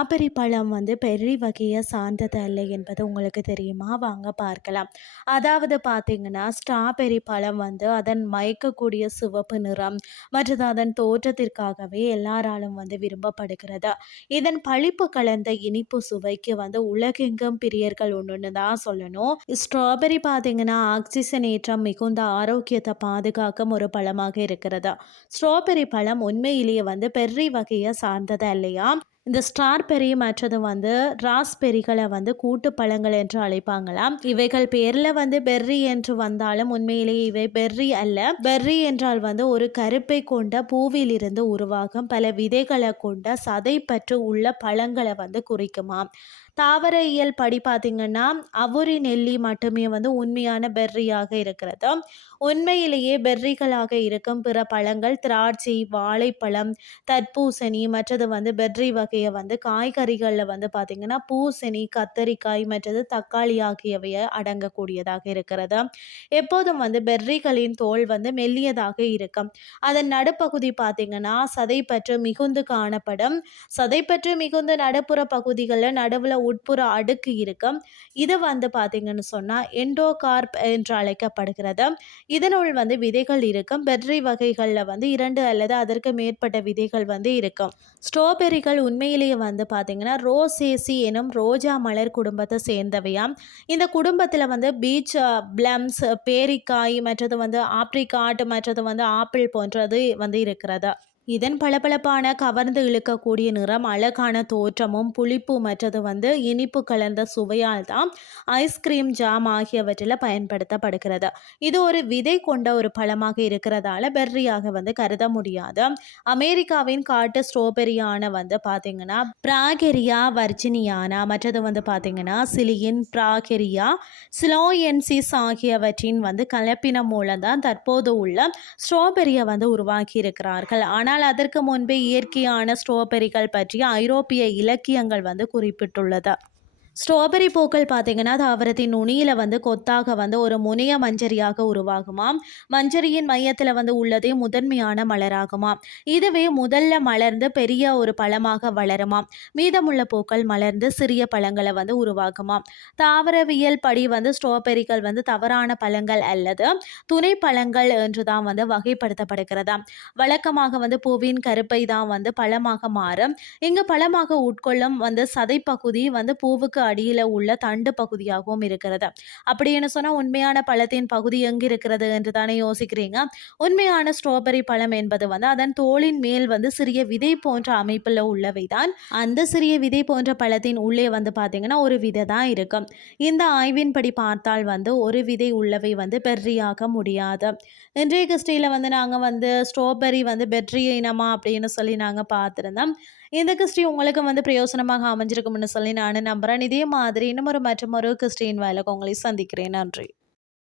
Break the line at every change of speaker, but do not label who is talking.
Strawberry பழம் வந்து பெரிய வகையை சார்ந்தது அல்ல என்பது உங்களுக்கு தெரியுமா? வாங்க பார்க்கலாம். அதாவது பார்த்தீங்கன்னா, ஸ்ட்ராபெர்ரி பழம் வந்து அதன் மயக்கக்கூடிய சிவப்பு நிறம் மற்றும் அதன் தோற்றத்திற்காகவே எல்லாராலும் வந்து விரும்பப்படுகிறது. இதன் பழிப்பு கலந்த இனிப்பு சுவைக்கு வந்து உலகெங்கும் பிரியர்கள் ஒன்று தான் சொல்லணும். ஸ்ட்ராபெரி பார்த்தீங்கன்னா, ஏற்றம் மிகுந்த ஆரோக்கியத்தை பாதுகாக்கும் ஒரு பழமாக இருக்கிறது. ஸ்ட்ராபெரி பழம் உண்மையிலேயே வந்து பெர்ரி வகையை சார்ந்தது இல்லையா இந்த ஸ்ட்ராபெரி மற்றது வந்து ராஸ்பெரிகளை வந்து கூட்டு பழங்கள் என்று அழைப்பாங்களாம். இவைகள் பேரில் வந்து பெர்ரி என்று வந்தாலும் உண்மையிலேயே இவை பெர்ரி அல்ல. பெர்ரி என்றால் வந்து ஒரு கருப்பை கொண்ட பூவிலிருந்து உருவாகும் பல விதைகளை கொண்ட சதை பற்று உள்ள பழங்களை வந்து குறிக்குமாம். தாவர இயல் படி பார்த்திங்கன்னா அவுரி நெல்லி மட்டுமே வந்து உண்மையான பெர்ரியாக இருக்கிறது. உண்மையிலேயே பெர்ரிகளாக இருக்கும் பிற பழங்கள் திராட்சை வாழைப்பழம் தர்பூசணி மற்றது வந்து பெர்ரி வகையை வந்து காய்கறிகளில் வந்து பார்த்திங்கன்னா பூசணி கத்தரிக்காய் மற்றது தக்காளி ஆகியவை அடங்கக்கூடியதாக இருக்கிறது. எப்போதும் வந்து பெர்ரிகளின் தோல் வந்து மெல்லியதாக இருக்கும். அதன் நடுப்பகுதி பார்த்திங்கன்னா சதைப்பற்று மிகுந்து காணப்படும். சதைப்பற்று மிகுந்த நடுப்புற பகுதிகளில் நடுவில் உட்புற அடுக்கு இருக்கும். இது வந்து பார்த்திங்கன்னு சொன்னால் எண்டோகார்ப் என்று அழைக்கப்படுகிறது. இதனுள் வந்து விதைகள் இருக்கும். பெர்ரி வகைகளில் வந்து இரண்டு அல்லது அதற்கு மேற்பட்ட விதைகள் வந்து இருக்கும். ஸ்ட்ராபெரிகள் உண்மையிலேயே வந்து பார்த்திங்கன்னா ரோசேசி எனும் ரோஜா மலர் குடும்பத்தை சேர்ந்தவையாம் இந்த குடும்பத்தில் வந்து பீச் பிளம்ஸ் பேரிக்காய் மற்றது வந்து ஆப்ரிகாட் மற்றது வந்து ஆப்பிள் போன்றது வந்து இருக்கிறது? இதன் பளபளப்பான கவர்ந்து இழுக்கக்கூடிய நிறம் அழகான தோற்றமும் புளிப்பு மற்றது வந்து இனிப்பு கலந்த சுவையால் தான் ஐஸ்கிரீம் ஜாம் ஆகியவற்றில் பயன்படுத்தப்படுகிறது. இது ஒரு விதை கொண்ட ஒரு பழமாக இருக்கிறதால பெர்ரியாக வந்து கருத முடியாது. அமெரிக்காவின் காட்டு ஸ்ட்ராபெரியான வந்து பார்த்தீங்கன்னா பிராகெரியா வர்ஜினியானா மற்றது வந்து பார்த்தீங்கன்னா சிலியின் பிராகெரியா சிலோயன்சிஸ் ஆகியவற்றின் வந்து கலப்பினம் மூலம் தான் தற்போது உள்ள ஸ்ட்ராபெரியை வந்து உருவாக்கி இருக்கிறார்கள் ஆனால் ஆனால் அதற்கு முன்பே இயற்கையான ஸ்ட்ராபெரிகள் பற்றி ஐரோப்பிய இலக்கியங்கள் வந்து குறிப்பிட்டுள்ளது. ஸ்ட்ராபெரி பூக்கள் பார்த்தீங்கன்னா தாவரத்தின் நுனியில் வந்து கொத்தாக வந்து ஒரு முனைய மஞ்சரியாக உருவாகுமாம். மஞ்சரியின் மையத்தில் வந்து உள்ளதே முதன்மையான மலராகுமாம். இதுவே முதல்ல மலர்ந்து பெரிய ஒரு பழமாக வளருமாம். மீதமுள்ள பூக்கள் மலர்ந்து சிறிய பழங்களை வந்து உருவாகுமாம் தாவரவியல் படி வந்து ஸ்ட்ராபெரிகள் வந்து தவறான பழங்கள் அல்லது துணை பழங்கள் என்று தான் வந்து வகைப்படுத்தப்படுகிறதா வழக்கமாக வந்து பூவின் கருப்பை தான் வந்து பழமாக மாறும். இங்கு பழமாக உட்கொள்ளும் வந்து சதைப்பகுதி வந்து பூவுக்கு அடியில் உள்ள தண்டு பகுதியாகவும் இருக்கிறது. அப்படின்னு சொன்னால் உண்மையான பழத்தின் பகுதி எங்கே இருக்கிறது என்று தானே யோசிக்கிறீங்க? உண்மையான ஸ்ட்ராபெரி பழம் என்பது வந்து அதன் தோளின் மேல் வந்து சிறிய விதை போன்ற அமைப்பில் உள்ளவை தான் அந்த சிறிய விதை போன்ற பழத்தின் உள்ளே வந்து பார்த்தீங்கன்னா ஒரு விதை தான் இருக்கும். இந்த ஆய்வின்படி பார்த்தால் வந்து ஒரு விதை உள்ளவை வந்து பெர்ரியாக முடியாது. இன்றைய கிறிஸ்டியில் வந்து நாங்கள் வந்து ஸ்ட்ராபெரி வந்து பெட்ரி இனமா அப்படின்னு சொல்லி நாங்கள் பார்த்துருந்தோம். இந்த கிறிஸ்டி உங்களுக்கு வந்து பிரயோசனமாக அமைஞ்சிருக்கும்னு சொல்லி நான் நம்புகிறேன் இதே மாதிரி இன்னும் ஒரு மற்றும் ஒரு கிறிஸ்டின் வேலைக்கு உங்களை சந்திக்கிறேன். நன்றி.